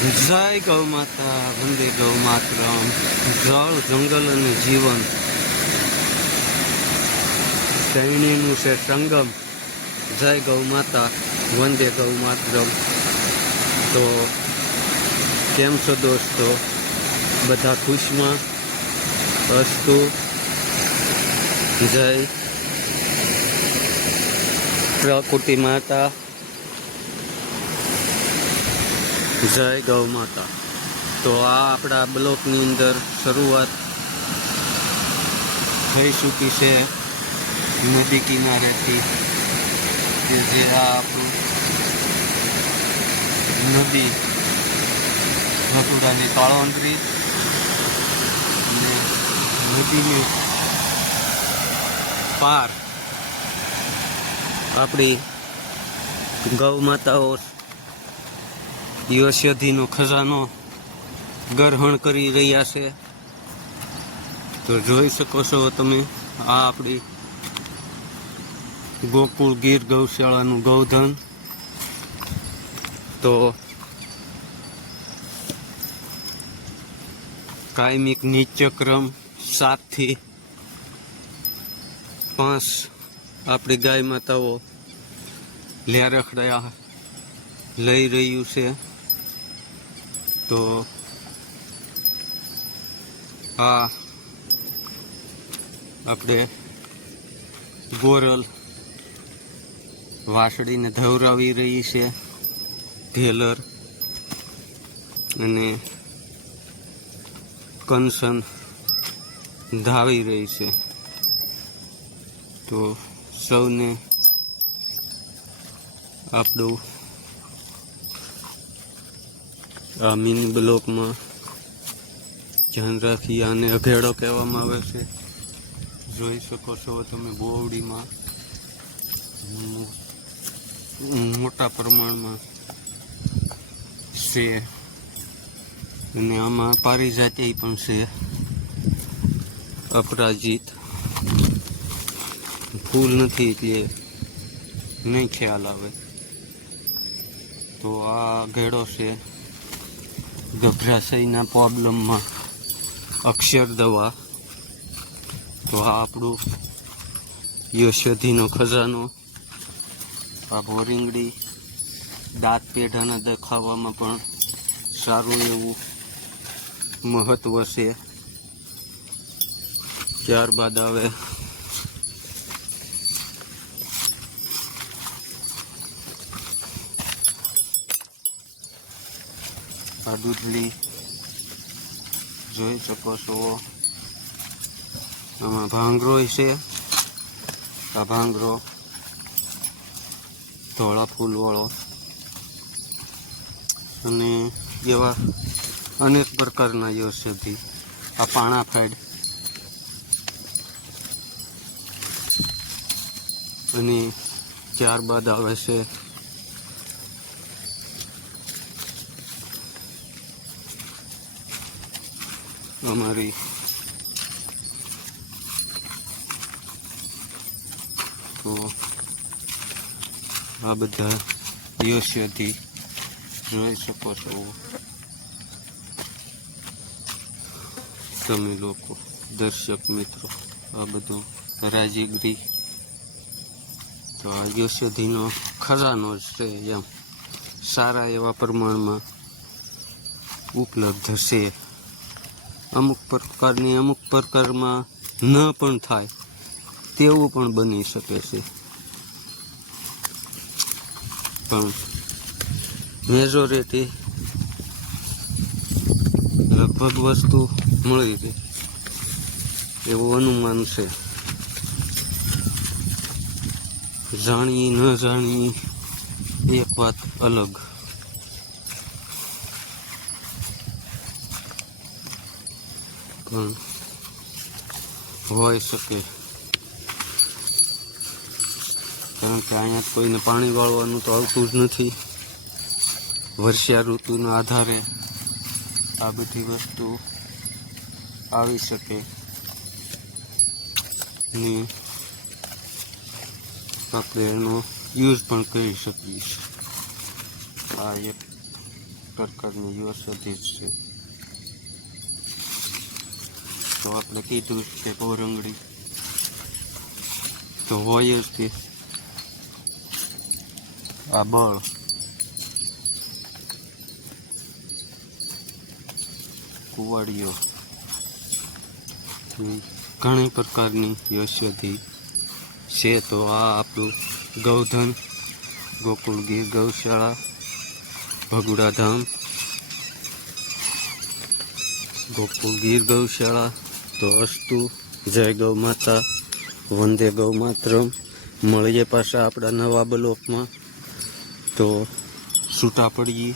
જય ગૌ માતા, વંદે ગૌ માતરમ. જળ, જંગલ અને જીવન. સૈણીનું છે સંગમ. જય ગૌ માતા, વંદે ગૌ માતરમ. તો કેમ છો દોસ્તો? બધા ખુશમાં? અસ્તુ. જય. પ્રકૃતિ માતા. જય ગૌ માતા. તો આ આપણા બ્લોકની અંદર શરૂઆત થઈ ચૂકી છે નદી કિનારેથી. કે જે આ આપણું નદી નટુડાની કાળવંટરી અને નદીની પાર આપણી ગૌ માતાઓ યશધીનો ખજાનો ગ્રહણ કરી રહ્યા છે. તો જોઈ શકો છો તમે, આ આપણી ગોકુળ ગીર ગૌશાળાનું ગૌધન. તો કાયમિક નીચક્રમ સાતથી પાંચ આપણી ગાય માતાઓ લેરખડા લઈ રહ્યું છે. તો આ આપણે ગોરલ વાસળીને ધવરાવી રહી છે ભેલર અને કંસન ધાવી રહી છે. તો સૌને આપણું આ મિની બ્લોકમાં ધ્યાન આને અઘેડો કહેવામાં આવે છે. જોઈ શકો છો તમે બોવડીમાં મોટા પ્રમાણમાં છે. અને આમાં પારિજાતિ પણ છે. અપરાજિત. ફૂલ નથી એટલે નહીં ખ્યાલ આવે. તો આ ઘેડો છે. ગભરાશયના પ્રોબ્લેમમાં અક્ષર દવા. તો આ આપણું યશોધીનો ખજાનો. આ ભોરીંગડી દાંત પેઢાના દેખાવામાં પણ સારું એવું મહત્વ છે. ત્યારબાદ આવે દૂધલી જોઈ શકો છો. આમાં ભાંગરો છે. આ ભાંગરો ધોળા ફૂલવાળો. અને એવા અનેક પ્રકારના ઔષધિ આ પાણા ફેડ અને ત્યારબાદ આવે છે અમારી તો આ બધા યશથી જોઈ શકો છો. તમે લોકો, દર્શક મિત્રો, આ બધું રાજીગરી તો આ યશધીનો ખજાનો જ છે એમ. સારા એવા પ્રમાણમાં ઉપલબ્ધ છે. અમુક પ્રકારની, અમુક પ્રકારમાં ન પણ થાય, તેવું પણ બની શકે છે. પણ મેજોરિટી લગભગ વસ્તુ મળી રહે, એવું અનુમાન છે. જાણી ન જાણી એક વાત અલગ. પણ હોઈ શકે. કારણ કે અહીંયા કોઈને પાણી વાળવાનું તો આવતું જ નથી. વર્ષા ઋતુના આધારે આ બધી વસ્તુ આવી શકે. ને આપણે એનો યુઝ પણ કરી શકીએ આ એક પ્રકારની ઔષધિ છે. તો આપણે કીધું કે પૌરંગડી તો હોય જ તે. આ બળ. કુવાડીઓ. ઘણી પ્રકારની ઔષધિ છે તો આ આપણું ગૌધન, ગોકુળ ગીર, ગૌશાળા ભગુડા ધામ ગોકુળ ગીર, ગૌશાળા તો અસ્તુ, જય ગૌ માતા, વંદે ગૌ માતરમ. મળીએ પાછા આપણા નવા બ્લોકમાં. તો છૂટા પડીએ.